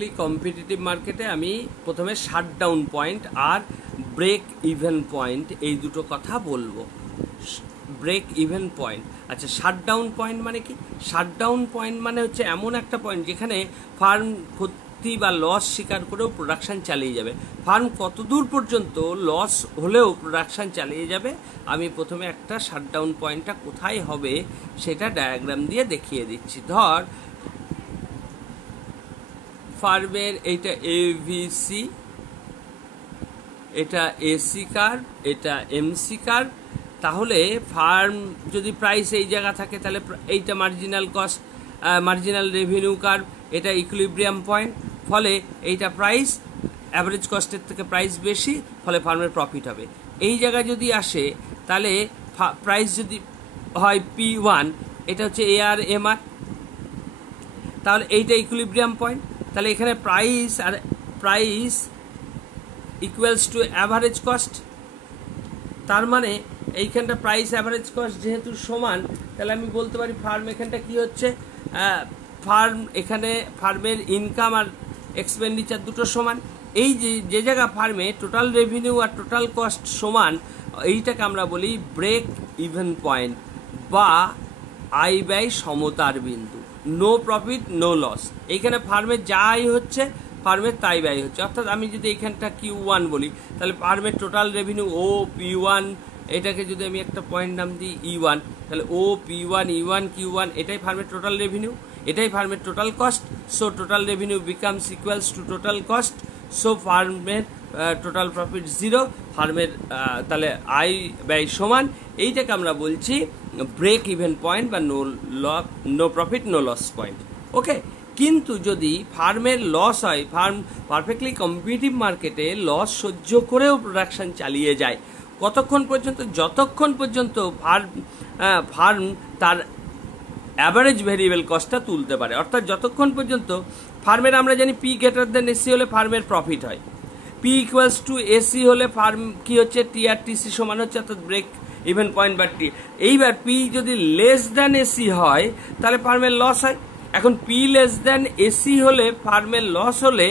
Perfectly competitive মার্কেটে আমি প্রথমে শাটডাউন পয়েন্ট আর ব্রেক ইভেন পয়েন্ট এই দুটো কথা বলবো। ব্রেক ইভেন পয়েন্ট, আচ্ছা শাটডাউন পয়েন্ট মানে কি? শাটডাউন পয়েন্ট মানে হচ্ছে এমন একটা পয়েন্ট যেখানে ফার্ম ক্ষতি বা লস স্বীকার করেও প্রোডাকশান চালিয়ে যাবে। ফার্ম কতদূর পর্যন্ত লস হলেও প্রোডাকশান চালিয়ে যাবে, আমি প্রথমে একটা শাটডাউন পয়েন্টটা কোথায় হবে সেটা ডায়াগ্রাম দিয়ে দেখিয়ে দিচ্ছি। ধর ফার্মের এইটা এভিসি, এটা এসি কার্ভ, এটা এমসি কার্ভ। তাহলে ফার্ম যদি প্রাইস এই জায়গা থাকে তাহলে এইটা marginal cost, marginal revenue curve, এটা ইকুইলিব্রিয়াম পয়েন্ট। ফলে এইটা প্রাইস অ্যাভারেজ কস্টের থেকে প্রাইস বেশি, ফলে ফার্মের প্রফিট হবে। এই জায়গায় যদি আসে তাহলে প্রাইস যদি হয় P1, এটা হচ্ছে AR MR, তাহলে এইটা ইকুইলিব্রিয়াম পয়েন্ট। তাহলে এখানে প্রাইস আর price equals to average cost. তার মানে এইখানটা প্রাইস অ্যাভারেজ কস্ট যেহেতু সমান, তাহলে আমি বলতে পারি ফার্ম এখানটা কি হচ্ছে, ফার্ম এখানে ফার্মের ইনকাম আর এক্সপেন্ডিচার দুটো সমান। এই যে জায়গা ফার্মে টোটাল রেভিনিউ আর টোটাল কস্ট সমান, এইটাকে আমরা বলি ব্রেক ইভেন পয়েন্ট বা আয় ব্যয় সমতার বিন্দু। No profit no loss. এইখানে ফার্মের যাই হচ্ছে ফার্মের তাই ব্যয় হচ্ছে। অর্থাৎ আমি যদি এইখানটা Q1 বলি, তাহলে ফার্মের টোটাল রেভিনিউ ও P1, এটাকে যদি আমি একটা পয়েন্ট নাম দিই E1, তাহলে ও P1 E1 Q1 এটাই ফার্মের টোটাল রেভিনিউ, এটাই ফার্মের total cost. So total revenue becomes equals to total cost. So ফার্মের টোটাল প্রফিট জিরো, ফার্মের তাহলে আয় ব্যয় সমান। এইটাকে আমরা বলছি ব্রেক ইভেন পয়েন্ট বা no profit no loss point. Okay, কিন্তু যদি ফার্মের লস হয়, ফার্ম পারফেক্টলি কম্পিটিটিভ মার্কেটে লস সহ্য করেও প্রোডাকশন চালিয়ে যায় কতক্ষণ পর্যন্ত? যতক্ষণ পর্যন্ত ফার্ম তার অ্যাভারেজ ভেরিয়েবল কস্টটা তুলতে পারে। অর্থাৎ যতক্ষণ পর্যন্ত ফার্মের, আমরা জানি P গ্রেটার দেন এসি হলে ফার্মের প্রফিট হয়, P ইকুয়ালস টু এসি হলে ফার্ম কি হচ্ছে, টি আর টিসি সমান হচ্ছে, অর্থাৎ ব্রেক ইভেন পয়েন্ট বা টি। এইবার P যদি লেস দেন এসি হয় তাহলে ফার্মের লস হয়। এখন P লেস দেন এসি হলে ফার্মের লস হলে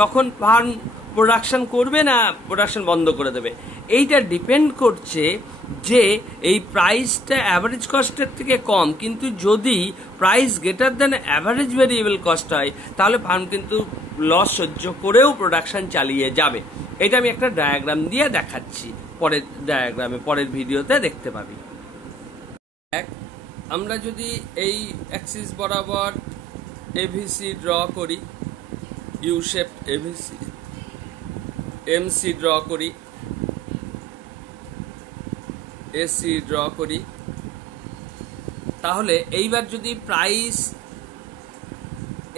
তখন ফার্ম প্রোডাকশন করবে না প্রোডাকশন বন্ধ করে দেবে। এইটা ডিপেন্ড করছে যে এই প্রাইসটা অ্যাভারেজ কস্টের থেকে কম, কিন্তু যদি price greater than average variable cost হয় তাহলে ফার্ম কিন্তু লস সহ্য করেও প্রোডাকশন চালিয়ে যাবে। এটা আমি একটা ডায়াগ্রাম দিয়ে দেখাচ্ছি, পরের ডায়াগ্রামে পরের ভিডিওতে দেখতে পাবি। আমরা যদি এই অ্যাক্সিস বরাবর এভিসি ড্র করি, you shape ABC, MC draw করি, এসি ড্র করি, তাহলে এইবার যদি প্রাইস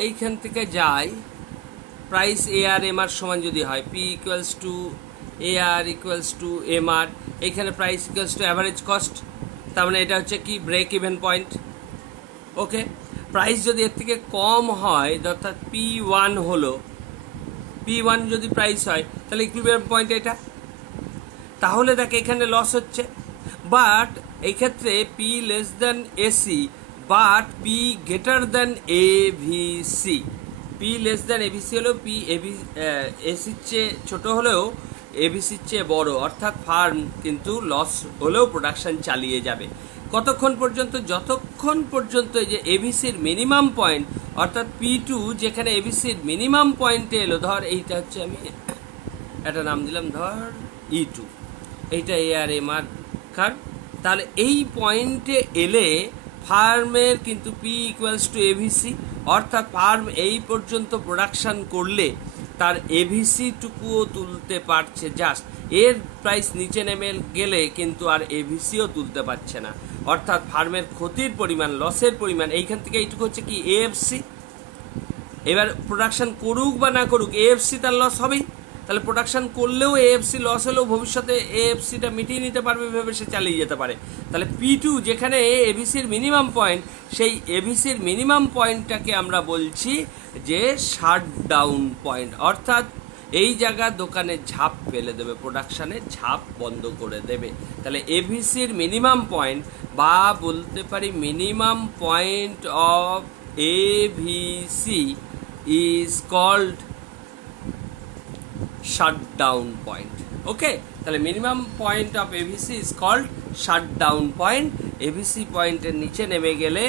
এইখান থেকে যায়, প্রাইস AR MR সমান যদি হয়, P equals to AR equals to MR, এইখানে price equals to average cost, তার মানে এটা হচ্ছে কি ব্রেক ইভেন পয়েন্ট। ওকে, প্রাইস যদি এর থেকে কম হয়, অর্থাৎ P1 হলো, P1 যদি প্রাইস হয় তাহলে ইকুইলিব্রিয়াম পয়েন্ট এটা, তাহলে দেখে এখানে লস হচ্ছে। বাট এই ক্ষেত্রে P less than AC but P greater than ABC. P less than ABC হলেও P এসির চেয়ে ছোট হলেও এভিসির চেয়ে বড়, অর্থাৎ ফার্ম কিন্তু লস হলেও প্রোডাকশন চালিয়ে যাবে। কতক্ষণ পর্যন্ত? যতক্ষণ পর্যন্ত এই যে এভিসির মিনিমাম পয়েন্ট, অর্থাৎ P2 যেখানে এভিসির মিনিমাম পয়েন্টে এলো, ধর এইটা হচ্ছে, আমি একটা নাম দিলাম ধর E2, এইটা AR MR কার্ভ। তাহলে এই পয়েন্টে এলে ফার্মের কিন্তু P ইকুয়ালস টু এভিসি, অর্থাৎ ফার্ম এই পর্যন্ত প্রোডাকশন করলে তার এভিসি টুকুও তুলতে পারছে, জাস্ট এর প্রাইস নিচে নেমে গেলে কিন্তু আর এভিসিও তুলতে পারছে না। অর্থাৎ ফার্মের ক্ষতির পরিমাণ, লসের পরিমাণ এইখান থেকে এইটুকু হচ্ছে কি AFC। এবার প্রোডাকশন করুক বা না করুক AFC তার লস হবেই। তাহলে প্রোডাকশন করলেও AFC লস হলেও ভবিষ্যতে AFCটা মিটিয়ে নিতে পারবে ভেবে সে চালিয়ে যেতে পারে। তাহলে P2 যেখানে এভিসির মিনিমাম পয়েন্ট, সেই এভিসির মিনিমাম পয়েন্টটাকে আমরা বলছি যে শাটডাউন পয়েন্ট। অর্থাৎ এই জায়গা দোকানে ঝাঁপ ফেলে দেবে, প্রোডাকশানে ঝাঁপ বন্ধ করে দেবে। তাহলে এভিসির মিনিমাম পয়েন্ট বা বলতে পারি minimum point of AVC is called shutdown point. Okay, তাহলে minimum point of AVC is called shutdown point. AVC পয়েন্টের নিচে নেমে গেলে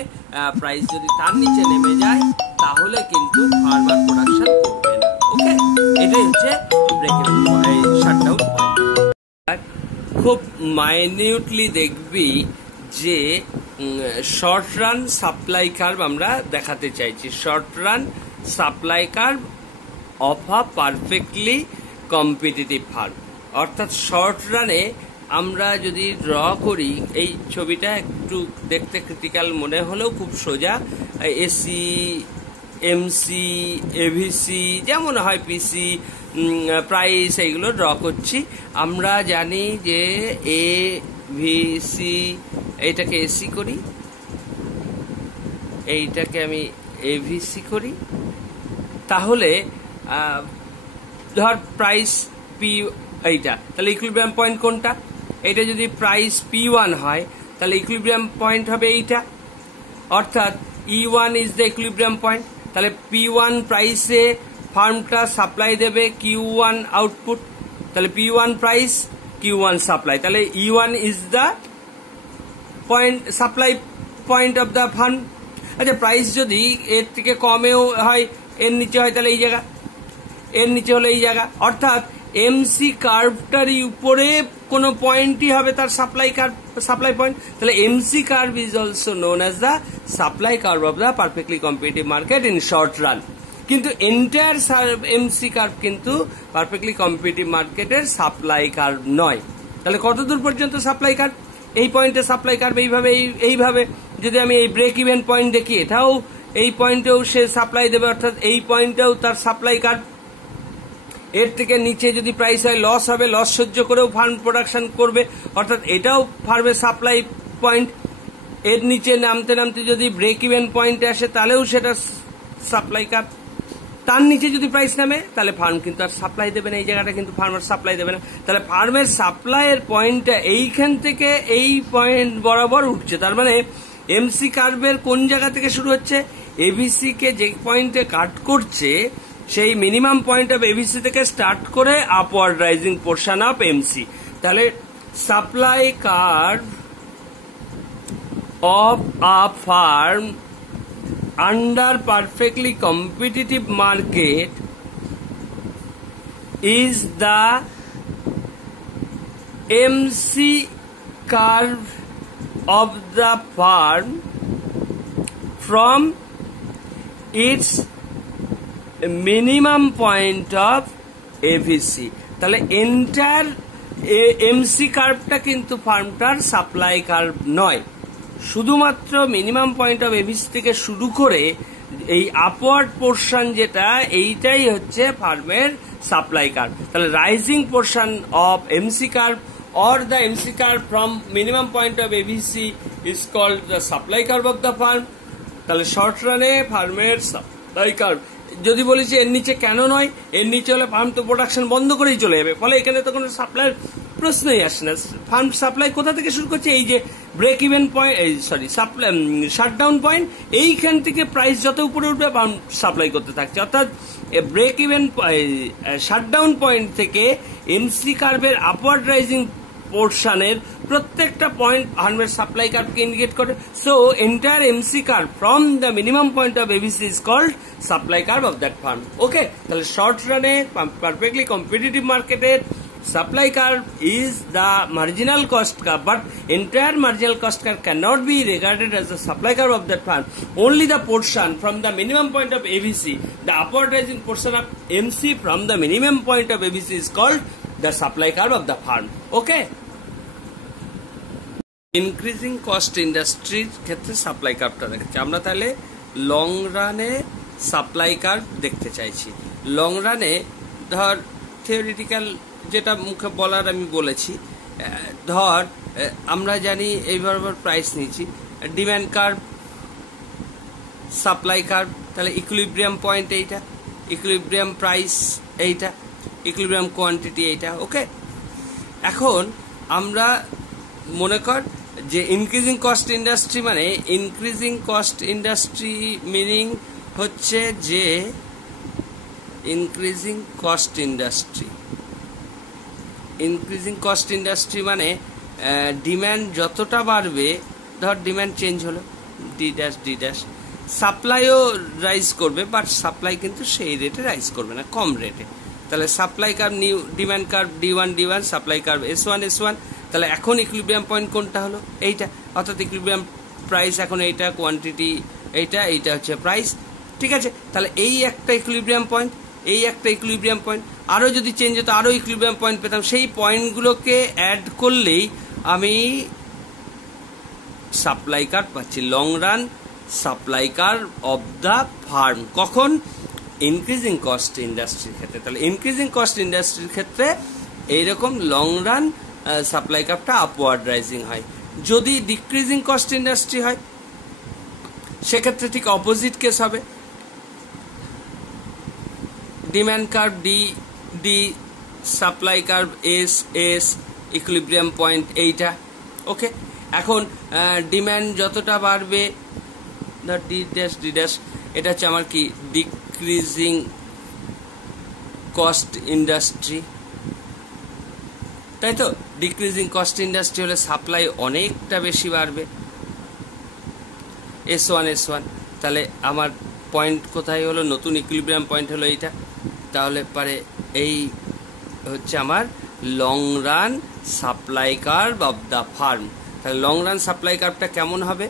প্রাইস যদি তার নিচে নেমে যায় তাহলে কিন্তু ফার্মার প্রোডাকশন করবে না। ওকে, এটাই হচ্ছে শাটডাউন পয়েন্ট। খুব মাইনিউটলি দেখবি যে শর্ট রান সাপ্লাই কার্ভ আমরা দেখাতে চাইছি। Short run supply curve of a perfectly competitive farm, অর্থাৎ শর্ট রানে আমরা যদি ড্র করি, এই ছবিটা একটু দেখতে ক্রিটিক্যাল মনে হলেও খুব সোজা, এসি, এমসি, এভিসি যেমন হয়, পিসি, প্রাইস, এইগুলো ড্র করছি। আমরা জানি যে এ ভিসি, এইটাকে এসি করি, এইটাকে আমি এভিসি করি, তাহলে ধর প্রাইস পি এইটা, তাহলে ইকুইলিব্রিয়াম পয়েন্ট কোনটা? এটা যদি প্রাইস P1 হয় তাহলে ইকুইলিব্রিয়াম পয়েন্ট হবে এইটা, অর্থাৎ E1 is the equilibrium point. তাহলে P1 প্রাইসে ফার্মটা সাপ্লাই দেবে Q1 আউটপুট, তাহলে P1 প্রাইস, Q1 সাপ্লাই, তাহলে E1 is the point, supply point of the farm. আচ্ছা, প্রাইস যদি এর থেকে কমেও হয়, এর নিচে হয়, তাহলে এই জায়গা, এর নিচে হলো এই জায়গা, অর্থাৎ এমসি কার্ভটারই উপরে কোনো পয়েন্টই হবে তার সাপ্লাই কার্ভ, সাপ্লাই পয়েন্ট। তাহলে MC curve is also known as the supply curve of the perfectly competitive market in short run. কিন্তু এন্টায়ার এমসি কার্ভ কিন্তু পারফেক্টলি কম্পিটিটিভ মার্কেটের সাপ্লাই কার্ভ নয়। তাহলে কতদূর পর্যন্ত সাপ্লাই কার্ভ? এই পয়েন্টে সাপ্লাই কার্ভ এইভাবে, এইভাবে যদি আমি এই ব্রেক ইভেন পয়েন্ট দেখি, এটাও এই পয়েন্টেও সে সাপ্লাই দেবে, অর্থাৎ এই পয়েন্টেও তার সাপ্লাই কার্ভ। এর থেকে নিচে যদি প্রাইস হয় লস হবে, লস সহ্য করেও ফার্ম প্রোডাকশন করবে, অর্থাৎ এটাও ফার্মের সাপ্লাই পয়েন্ট। এর নিচে নামতে নামতে যদি ব্রেক ইভেন পয়েন্টে আসে তাহলেও সেটা সাপ্লাই কার্ভ। তার নিচে যদি প্রাইস নামে তাহলে ফার্ম কিন্তু আর সাপ্লাই দেবে না, এই জায়গাটা কিন্তু ফার্মার সাপ্লাই দেবে না। তাহলে ফার্মের সাপ্লাইয়ের পয়েন্টটা এইখান থেকে এই পয়েন্ট বরাবর উঠছে, তার মানে এমসি কার্ভের কোন জায়গা থেকে শুরু হচ্ছে? এভিসি কে যে পয়েন্টে কাট করছে সেই মিনিমাম পয়েন্ট অফ এভিসি থেকে স্টার্ট করে upward rising portion of MC. তাহলে supply curve of a firm under perfectly competitive market is the MC curve of the firm from its minimum point of AVC. তাহলে entire MC কার্ভটা কিন্তু ফার্মটার supply curve নয়, শুধুমাত্র minimum point of AVC থেকে শুরু করে এই আপওয়ার্ড পোর্শন যেটা, এইটাই হচ্ছে ফার্মের সাপ্লাই কার্ভ। তাহলে rising portion of MC curve or the MC curve from minimum point of ABC is called the supply curve of the farm. তাহলে শর্ট রানে ফার্মের সাপ্লাই কার্ভ যদি বলি যে এর নিচে কেন নয়, এর নিচে হলে ফার্ম তো প্রোডাকশন বন্ধ করেই চলে যাবে, ফলে এখানে তো কোনো সাপ্লাইয়ের প্রশ্নই আসে না। ফার্ম সাপ্লাই কোথা থেকে শুরু করছে? এই যে break even point, sorry supply shutdown point, এইখান থেকে প্রাইস যত উপরে উঠবে ফার্ম সাপ্লাই করতে থাকছে, অর্থাৎ ব্রেক ইভেন শাটডাউন পয়েন্ট থেকে এমসি কার্ভের আপওয়ার্ড রাইজিং পোর্শনের প্রত্যেকটা পয়েন্ট ফার্মের সাপ্লাই কার্ভকে ইন্ডিকেট করে। So entire MC curve from the minimum point of AVC is called supply curve of that firm. Okay, তাহলে শর্ট রানে পারফেক্টলি কম্পিটিটিভ মার্কেটের supply curve is the marginal cost curve, but entire marginal cost curve cannot be regarded as the supply curve of that farm. Only the portion from the minimum point of ABC, the upward rising portion of MC from the minimum point of ABC is called the supply curve of the farm. Okay. Increasing cost industry ক্ষেত্রে supply কার্ভটা দেখাচ্ছি আমরা। তাহলে long রানে supply curve দেখতে চাইছি। Long রানে ধর theoretical যেটা মুখে বলার আমি বলেছি, ধর আমরা জানি এই বরাবর প্রাইস নিয়েছি, ডিমান্ড কার্ভ, সাপ্লাই কার্ভ, তাহলে ইকুইলিব্রিয়াম পয়েন্ট এইটা, ইকুইলিব্রিয়াম প্রাইস এইটা, ইকুইলিব্রিয়াম কোয়ান্টিটি এইটা। ওকে, এখন আমরা মনে কর যে ইনক্রিজিং কস্ট ইন্ডাস্ট্রি মানে ইনক্রিজিং কস্ট ইন্ডাস্ট্রি মিনিং হচ্ছে যে increasing cost industry. Increasing cost industry মানে ডিম্যান্ড যতটা বাড়বে, ধর ডিম্যান্ড চেঞ্জ হলো ডি ড্যাশ, সাপ্লাইও রাইজ করবে, বাট সাপ্লাই কিন্তু সেই রেটে রাইজ করবে না, কম রেটে। তাহলে supply curve new demand curve D1, supply curve S1, তাহলে এখন ইকুইলিব্রিয়াম পয়েন্ট কোনটা হলো? এইটা, অর্থাৎ ইকুইলিব্রিয়াম প্রাইস এখন এইটা, কোয়ান্টিটি এইটা হচ্ছে প্রাইস, ঠিক আছে। তাহলে এই একটা ইকুইলিব্রিয়াম পয়েন্ট, এই একটা ইকুইলিব্রিয়াম পয়েন্ট, আরও যদি চেঞ্জ হতো আরও ইকুইলিব্রিয়াম পয়েন্ট পেতাম। সেই পয়েন্টগুলোকে অ্যাড করলেই আমি সাপ্লাই কার্ভ পাচ্ছি, long run supply curve of the firm. কখন? ইনক্রিজিং কস্ট ইন্ডাস্ট্রির ক্ষেত্রে। তাহলে ইনক্রিজিং কস্ট ইন্ডাস্ট্রির ক্ষেত্রে এইরকম লং রান সাপ্লাই কার্ভটা আপওয়ার্ড রাইজিং হয়। যদি ডিক্রিজিং কস্ট ইন্ডাস্ট্রি হয় সেক্ষেত্রে ঠিক অপোজিট কেস হবে, demand curve D, supply curve S, equilibrium point এইটা, ওকে। এখন ডিম্যান্ড যতটা বাড়বে, ধর ডি ড্যাশ, এটা হচ্ছে আমার কি ডিক্রিজিং কস্ট ইন্ডাস্ট্রি, তাই তো। ডিক্রিজিং কস্ট ইন্ডাস্ট্রি হলে সাপ্লাই অনেকটা বেশি বাড়বে, S1, তাহলে আমার পয়েন্ট কোথায় হলো? নতুন ইকুইলিব্রিয়াম পয়েন্ট হলো এইটা। তাহলে পারে এই হচ্ছে আমার long run supply curve of the farm. তাহলে লং রান সাপ্লাই কার্ভটা কেমন হবে?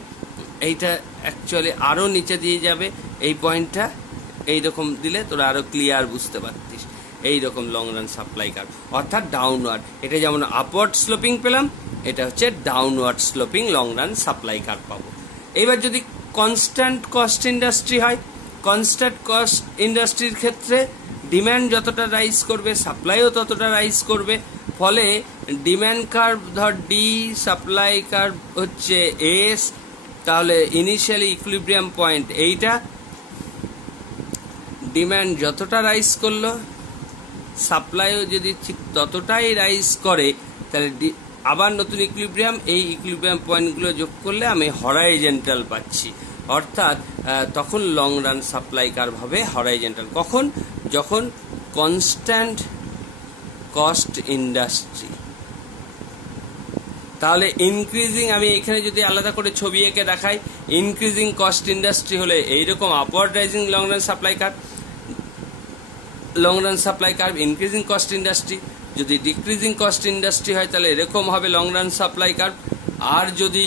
এইটা অ্যাকচুয়ালি আরও নিচে দিয়ে যাবে, এই পয়েন্টটা এইরকম দিলে তোরা আরও ক্লিয়ার বুঝতে পারতিস। এইরকম লং রান সাপ্লাই কার্ভ, অর্থাৎ ডাউনওয়ার্ড। এটা যেমন আপওয়ার্ড স্লোপিং পেলাম, এটা হচ্ছে downward sloping long run supply curve পাবো। এবার যদি কনস্ট্যান্ট কস্ট ইন্ডাস্ট্রি হয়, কনস্ট্যান্ট কস্ট ইন্ডাস্ট্রির ক্ষেত্রে ডিম্যান্ড যতটা রাইজ করবে সাপ্লাইও ততটা রাইজ করবে, ফলে ডিম্যান্ড কার্ভ ধর ডি, সাপ্লাই কার্ভ হচ্ছে এস। তাহলে ইনিশিয়ালি ইকুইলিব্রিয়াম পয়েন্ট এইটা, ডিম্যান্ড যতটা রাইজ করলো সাপ্লাইও যদি ঠিক ততটাই রাইজ করে, তাহলে আবার নতুন ইকুইলিব্রিয়াম, এই ইকুইলিব্রিয়াম পয়েন্টগুলো যোগ করলে আমি হরাইজেন্টাল পাচ্ছি, অর্থাৎ তখন লং রান সাপ্লাই কার্ভ হবে হরাইজেন্টাল। কখন? যখন কনস্ট্যান্ট কস্ট ইন্ডাস্ট্রি। তাহলে ইনক্রিজিং, আমি এখানে যদি আলাদা করে ছবি এঁকে দেখাই, ইনক্রিজিং কস্ট ইন্ডাস্ট্রি হলে এইরকম upward rising long run supply curve, long run supply curve increasing cost industry. যদি ডিক্রিজিং কস্ট ইন্ডাস্ট্রি হয় তাহলে এরকম হবে লং রান সাপ্লাই কার্ভ। আর যদি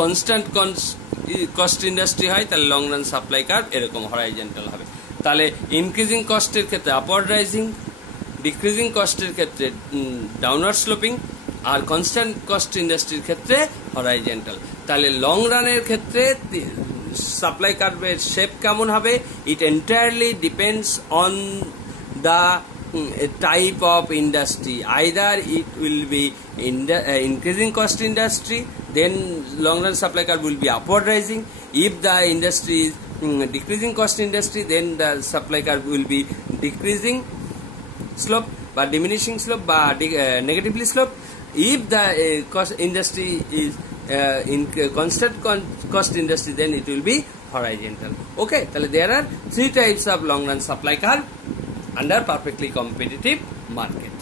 কনস্ট্যান্ট কস্ট ইন্ডাস্ট্রি হয় তাহলে লং রান সাপ্লাই কার্ভ এরকম হরাইজেন্টাল হবে। তাহলে ইনক্রিজিং কস্টের ক্ষেত্রে আপওয়ার্ড রাইজিং, ডিক্রিজিং কস্টের ক্ষেত্রে ডাউনওয়ার্ড স্লোপিং, আর কনস্ট্যান্ট কস্ট ইন্ডাস্ট্রির ক্ষেত্রে হরাইজেন্টাল। তাহলে লং রানের ক্ষেত্রে সাপ্লাই কার্ভের শেপ কেমন হবে? It entirely depends on the type of industry. Either it will be increasing cost industry, then long run supply curve will be upward rising. If the industry is decreasing cost industry, then the supply curve will be decreasing slope বা diminishing slope বা negatively slope. If the cost industry is in constant cost industry, then it will be horizontal. Okay, তাহলে there are 3 types of long run supply curve under perfectly competitive market.